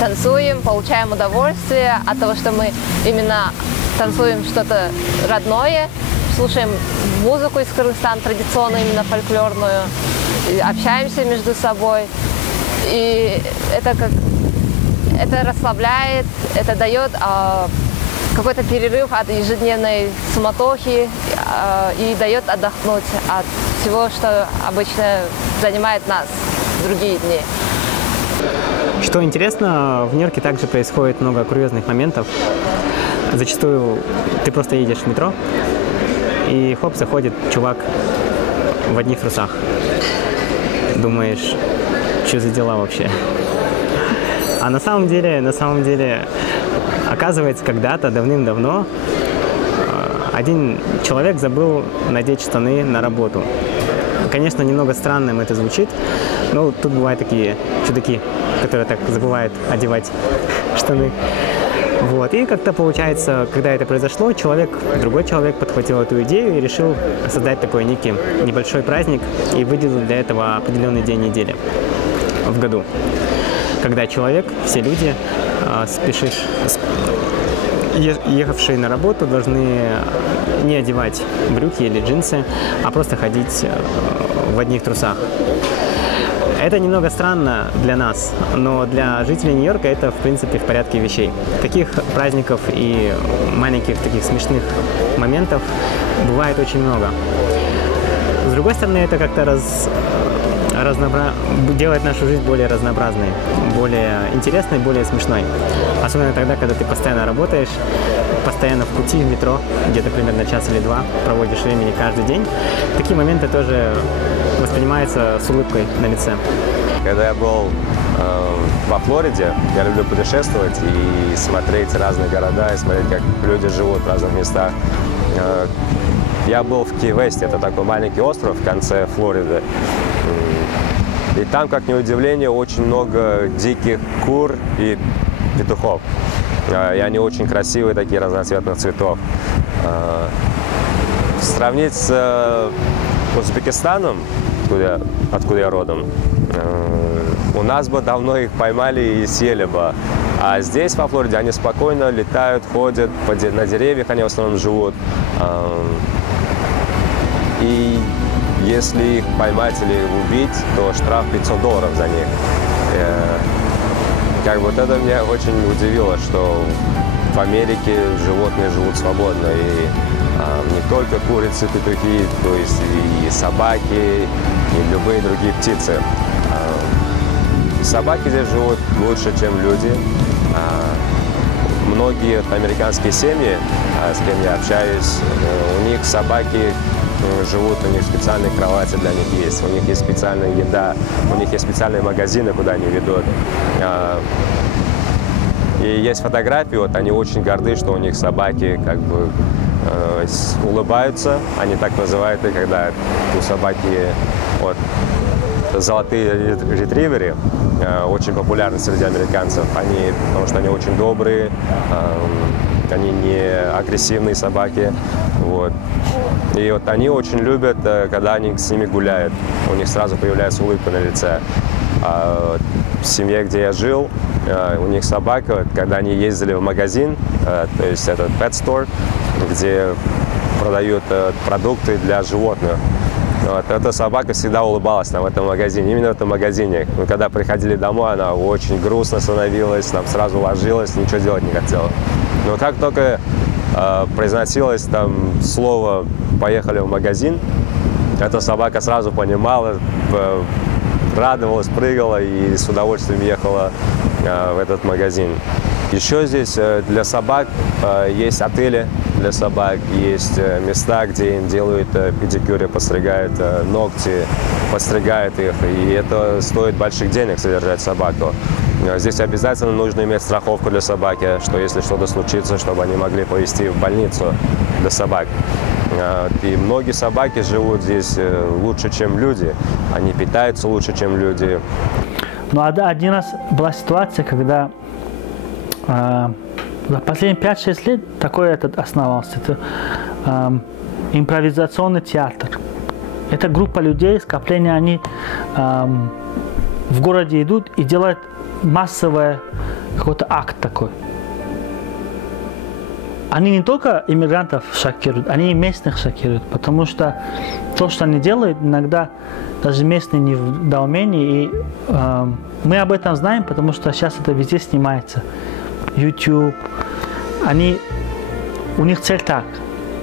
танцуем, получаем удовольствие от того, что мы именно танцуем что-то родное, слушаем музыку из Кыргызстана, традиционную, именно фольклорную, общаемся между собой. И это расслабляет, это дает какой-то перерыв от ежедневной суматохи и дает отдохнуть от всего, что обычно занимает нас в другие дни. Что интересно, в Нью-Йорке также происходит много курьезных моментов. Зачастую ты просто едешь в метро, и хоп, заходит чувак в одних трусах. Думаешь, что за дела вообще? А на самом деле, оказывается, когда-то, давным-давно, один человек забыл надеть штаны на работу. Конечно, немного странно это звучит, но тут бывают такие чудаки, которые так забывают одевать штаны. Вот. И как-то получается, когда это произошло, другой человек подхватил эту идею и решил создать такой некий небольшой праздник и выделил для этого определенный день недели в году. Когда все люди, ехавшие на работу, должны не одевать брюки или джинсы, а просто ходить в одних трусах. Это немного странно для нас, но для жителей Нью-Йорка это, в принципе, в порядке вещей. Таких праздников и маленьких таких смешных моментов бывает очень много. С другой стороны, это как-то делает нашу жизнь более разнообразной, более интересной, более смешной. Особенно тогда, когда ты постоянно работаешь, постоянно в пути, в метро, где-то примерно час или два проводишь времени каждый день. Такие моменты тоже воспринимаются с улыбкой на лице. Когда я был во Флориде, я люблю путешествовать и смотреть разные города, и смотреть, как люди живут в разных местах. Я был в Ки-Весте, это такой маленький остров в конце Флориды. И там, как ни удивление, очень много диких кур и петухов. И они очень красивые, такие разноцветных цветов. Сравнить с Узбекистаном, откуда я родом, у нас бы давно их поймали и съели бы. А здесь, во Флориде, они спокойно летают, ходят, на деревьях они в основном живут. И если их поймать или убить, то штраф $500 за них. Как вот это меня очень удивило, что в Америке животные живут свободно. И не только курицы, петухи, то есть и собаки, и любые другие птицы. Собаки здесь живут лучше, чем люди. Многие американские семьи, с кем я общаюсь, у них собаки живут, у них специальные кровати для них есть, у них есть специальная еда, у них есть специальные магазины, куда они ведут. И есть фотографии, вот они очень горды, что у них собаки как бы улыбаются, они так называют, и когда у собаки вот, золотые ретриверы, очень популярны среди американцев, потому что они очень добрые, они не агрессивные собаки. Вот. И вот они очень любят, когда они с ними гуляют, у них сразу появляется улыбка на лице. В семье, где я жил, у них собака, когда они ездили в магазин, то есть это pet store, где продают продукты для животных. Вот, эта собака всегда улыбалась нам в этом магазине, именно в этом магазине. Но когда приходили домой, она очень грустно становилась, там сразу ложилась, ничего делать не хотела. Но как только произносилось там слово «поехали в магазин», эта собака сразу понимала, радовалась, прыгала и с удовольствием ехала в этот магазин. Еще здесь для собак есть отели для собак, есть места, где им делают педикюры, постригают ногти, постригают их. И это стоит больших денег содержать собаку. Здесь обязательно нужно иметь страховку для собаки, что если что-то случится, чтобы они могли повезти в больницу для собак. И многие собаки живут здесь лучше, чем люди. Они питаются лучше, чем люди. Но один раз была ситуация, когда за последние 5-6 лет такой основался. Это импровизационный театр. Это группа людей, скопление, они в городе идут и делают массовый какой-то акт такой. Они не только иммигрантов шокируют, они и местных шокируют, потому что то, что они делают, иногда даже местные не в недоумении. И мы об этом знаем, потому что сейчас это везде снимается. YouTube. У них цель так.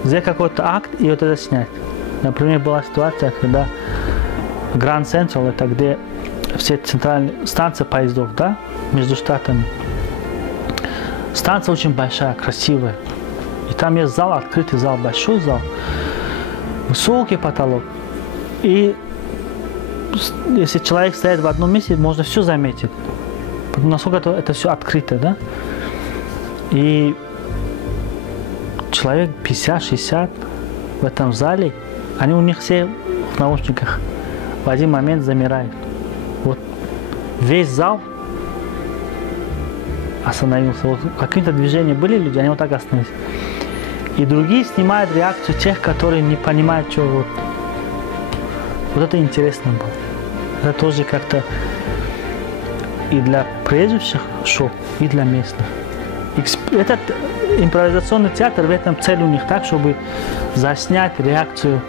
Сделать какой-то акт и вот это снять. Например, была ситуация, когда Grand Central, это где все центральные станции поездов, да, между штатами. Станция очень большая, красивая. И там есть зал, открытый зал, большой зал, высокий потолок. И если человек стоит в одном месте, можно все заметить. Насколько это все открыто, да? И человек 50-60 в этом зале, они у них все в наушниках в один момент замирают. Вот весь зал остановился. Вот какие-то движения были люди, они вот так остановились. И другие снимают реакцию тех, которые не понимают, что вот. Вот это интересно было. Это тоже как-то и для приезжих шоу, и для местных. Этот импровизационный театр, в этом цель у них так, чтобы заснять реакцию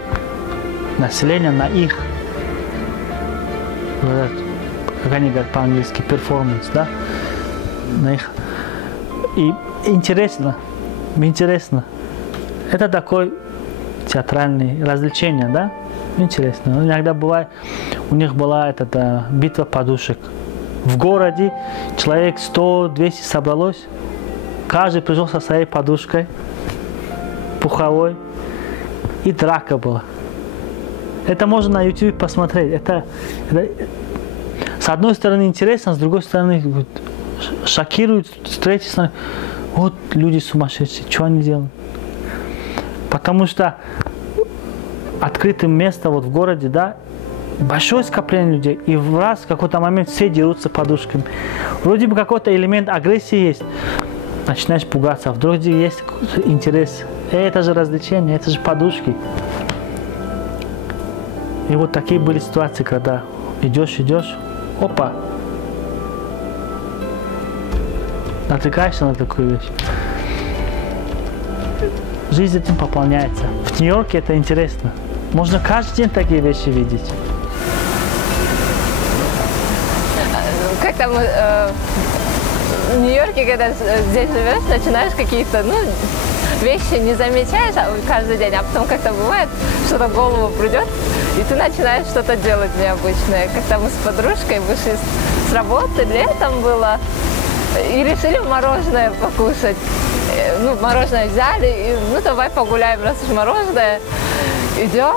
населения на их, как они говорят по-английски, перформанс, да, на их. И интересно. Это такое театральное развлечение, да? Интересно. Иногда бывает, у них была битва подушек. В городе человек 100-200 собралось, каждый пришел со своей подушкой, пуховой, и драка была. Это можно на YouTube посмотреть. Это с одной стороны интересно, с другой стороны шокирует, с третьей стороны, вот люди сумасшедшие, что они делают? Потому что открытое место вот в городе, да, большое скопление людей, и в раз в какой-то момент все дерутся подушками. Вроде бы какой-то элемент агрессии есть, начинаешь пугаться, а вдруг есть интерес. Это же развлечение, это же подушки. И вот такие были ситуации, когда идешь, опа, натыкаешься на такую вещь. Жизнь этим пополняется. В Нью-Йорке это интересно. Можно каждый день такие вещи видеть. Как там в Нью-Йорке, когда здесь живешь, начинаешь какие-то, вещи не замечаешь каждый день, а потом как-то бывает, что-то в голову придет, и ты начинаешь что-то делать необычное. Как-то мы с подружкой вышли с работы, летом было, и решили мороженое покушать. Мороженое взяли, и давай погуляем, раз уж мороженое. Идем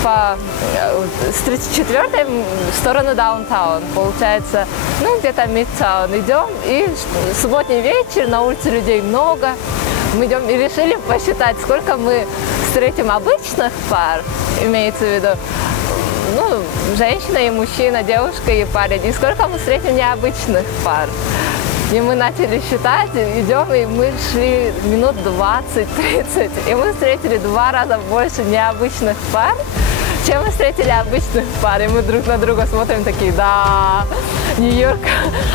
с 34-й в сторону даунтаун, получается, где-то мидтаун. Идем, и субботний вечер, на улице людей много. Мы идем и решили посчитать, сколько мы встретим обычных пар, имеется в виду, женщина и мужчина, девушка и парень, и сколько мы встретим необычных пар. И мы начали считать, идем, и мы шли минут 20-30, и мы встретили 2 раза больше необычных пар, чем мы встретили обычных пар. И мы друг на друга смотрим, такие, да, Нью-Йорк,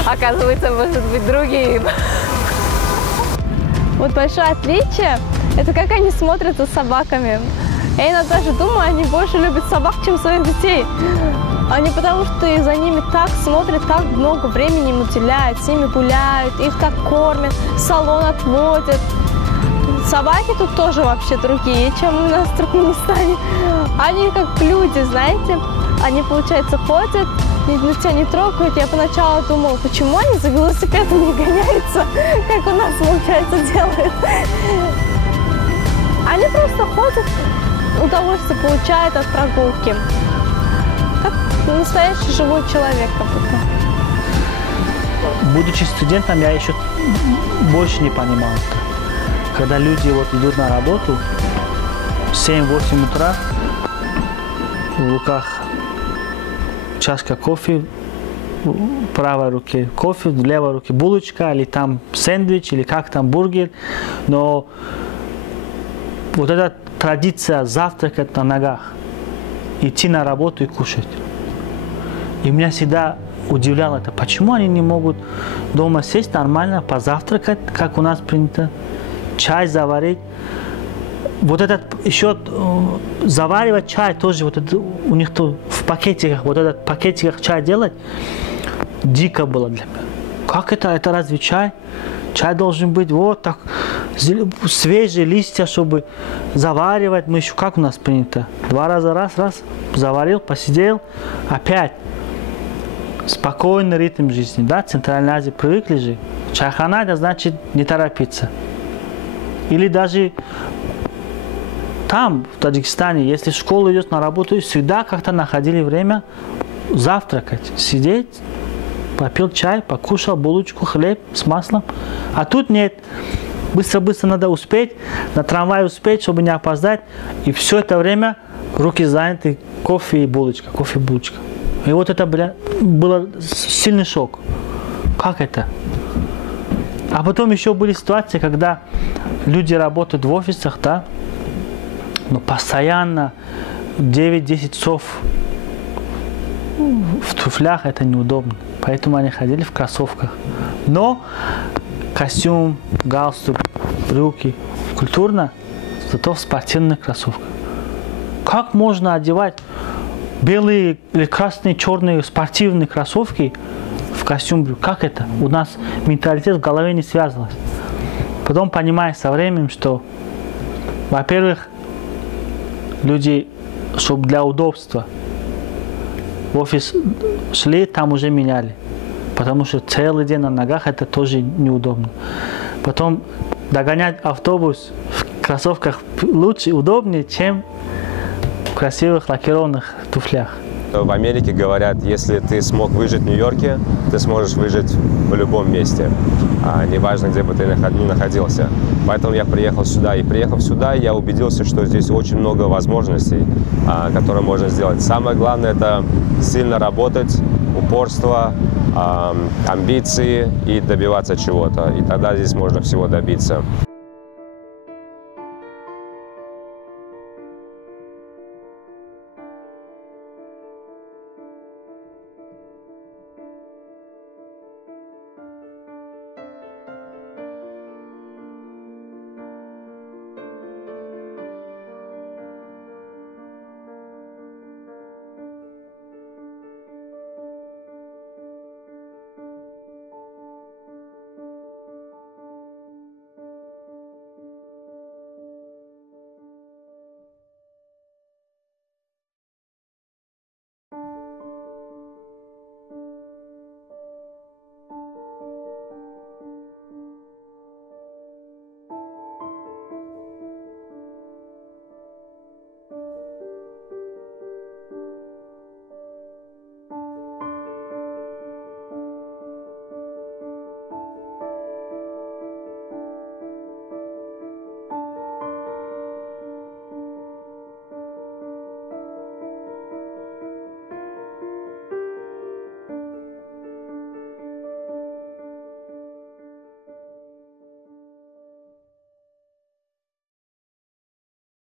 оказывается, может быть другим. Вот большое отличие – это как они смотрят за собаками. Я иногда даже думаю, они больше любят собак, чем своих детей. Они потому что за ними так смотрят, так много времени им уделяют, с ними гуляют, их так кормят, в салон отводят. Собаки тут тоже вообще другие, чем у нас в Туркменистане. Они как люди, знаете, они, получается, ходят, тебя не трогают. Я поначалу думала, почему они за велосипедом не гоняются, как у нас, получается, делают. Они просто ходят, удовольствие получают от прогулки. Как настоящий живой человек, как будто. Будучи студентом, я еще больше не понимал. Когда люди идут на работу в 7-8 утра, в руках чашка кофе, в правой руке кофе, в левой руке булочка, или там сэндвич, или как там бургер. Но вот эта традиция завтракать на ногах, идти на работу и кушать. И меня всегда удивляло это, почему они не могут дома сесть нормально, позавтракать, как у нас принято, чай заварить. Вот этот еще заваривать чай тоже, вот это, у них то в пакетиках, вот этот пакетиках чай делать, дико было для меня. Как это? Это разве чай? Чай должен быть вот так, свежие листья, чтобы заваривать. Мы еще как у нас принято? 2 раза раз, заварил, посидел, опять. Спокойный ритм жизни, да? В Центральной Азии привыкли же. Чайхана, это значит не торопиться. Или даже там, в Таджикистане, если в школу идешь на работу, всегда как-то находили время завтракать, сидеть, попил чай, покушал булочку, хлеб с маслом. А тут нет. Быстро-быстро надо успеть, на трамвай успеть, чтобы не опоздать. И все это время руки заняты кофе и булочка, кофе и булочка. И вот это, был сильный шок. Как это? А потом еще были ситуации, когда люди работают в офисах, да, но постоянно 9-10 часов в туфлях это неудобно. Поэтому они ходили в кроссовках. Но костюм, галстук, брюки культурно, зато в спортивных кроссовках. Как можно одевать белые или красные, черные спортивные кроссовки в костюм брюк? Как это? У нас менталитет в голове не связывался. Потом понимаешь со временем, что, во-первых, люди, чтобы для удобства в офис шли, там уже меняли. Потому что целый день на ногах это тоже неудобно. Потом догонять автобус в кроссовках лучше, удобнее, чем в красивых лакированных туфлях. В Америке говорят, если ты смог выжить в Нью-Йорке, ты сможешь выжить в любом месте, неважно, где бы ты ни находился. Поэтому я приехал сюда. И приехав сюда, я убедился, что здесь очень много возможностей, которые можно сделать. Самое главное – это сильно работать, упорство, амбиции и добиваться чего-то. И тогда здесь можно всего добиться.